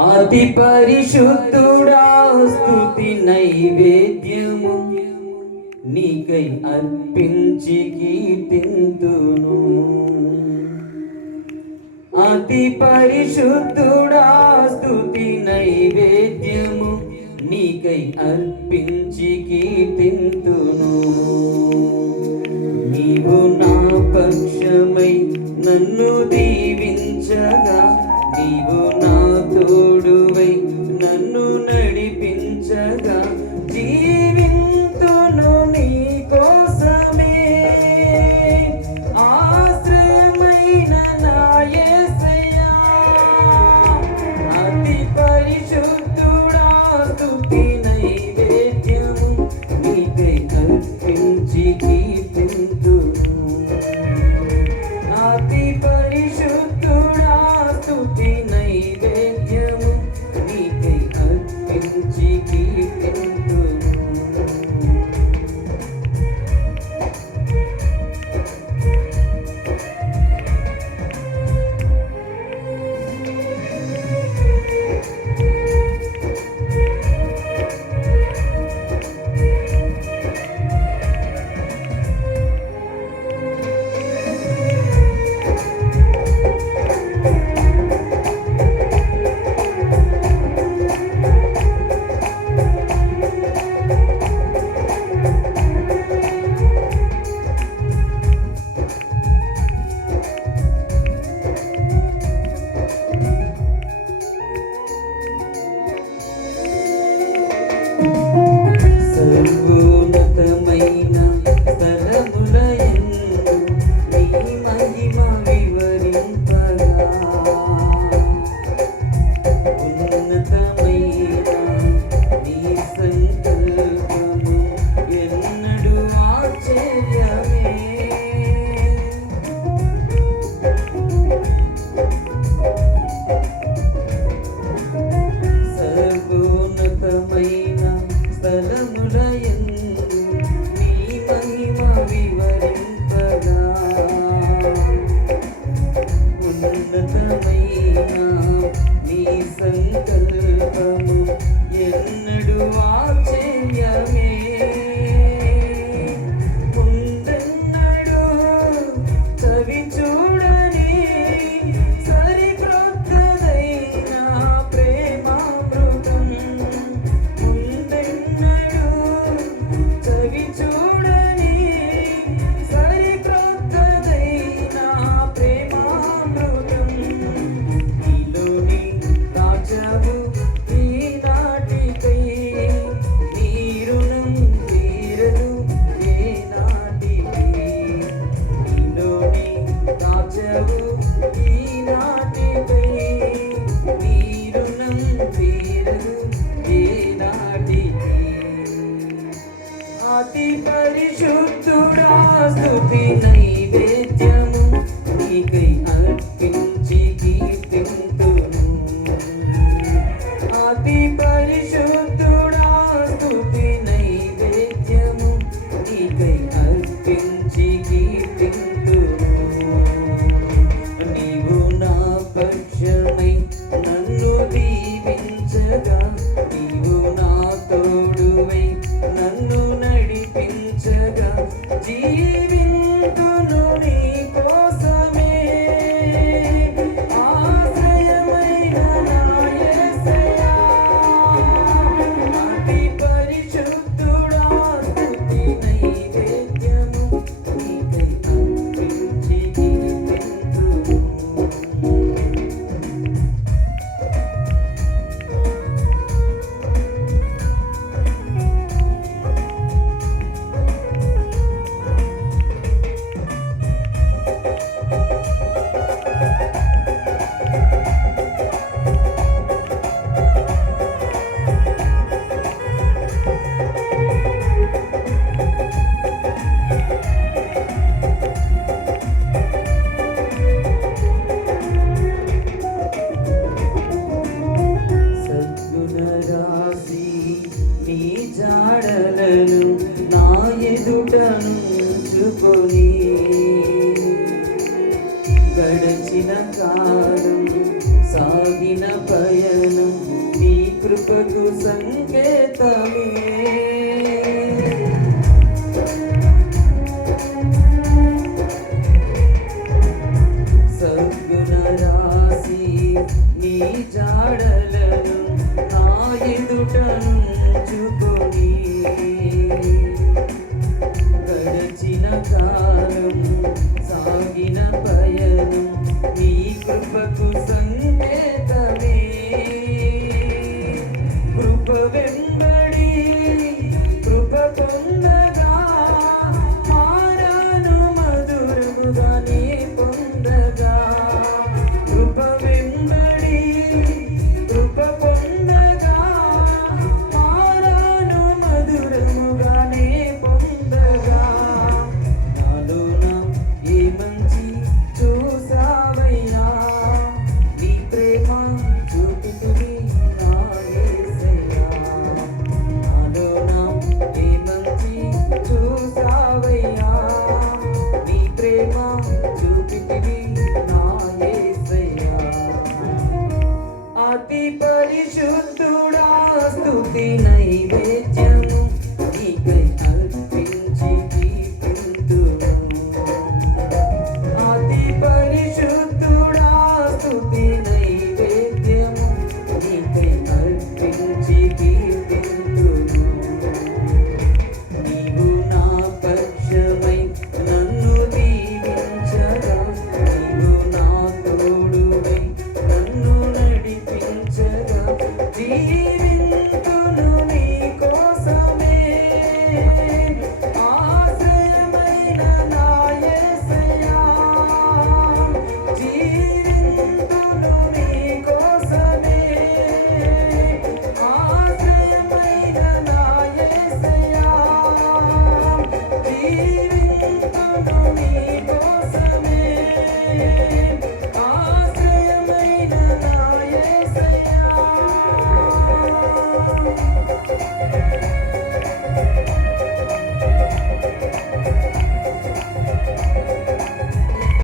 అతి పరిశుద్ధుడా స్తుతి నైవేద్యము నీకై అర్పించి కీర్తింతును. అతి పరిశుద్ధుడా స్తుతి నైవేద్యము నీకై అర్పించి కీర్తింతును. నీవు నా పక్షమై నన్ను దీవించగా, నీవు నా తోడువై నన్ను నడిపించగా, జీవింతును నీ కోసమే. ఆశ్రయమైన నా యేసయ్యా, అతి పరిశుద్ధుడా స్తుతి నైవేద్యం పయనం నీ కృపకు సంకేతమే. సద్గుణ రాశి నీ జాడలను నా ఎదుట నుంచుకొని గడచిన కాలం సాగిన పయనం నీ కృపకు సంకేతమే. కృప వెంబడి కృప పొందగా మారాను మధురముగా నీ పొందగా. కృప వెంబడి కృప పొందగా మారాను మధురముగా నీ పొందగా. నాలోన ఏ మంచి చూసావయ్యా, నీ ప్రేమ చూపితివి నా యేసయ్యా. నాలోన ఏ మంచి చూసావయ్యా, నీ ప్రేమ చూపితివి నా యేసయ్యా. అతి పరిశుద్ధుడా స్తుతి నైవేద్యము నీకై అర్పించి కీర్తింతును. అతి పరిశుద్ధుడా స్తుతి నైవేద్యము నీకై అర్పించి కీర్తింతును. నీవు నా పక్షమై నన్ను దీవించగా, నీవు నా తోడువై నన్ను నడిపించగా, జీవించగా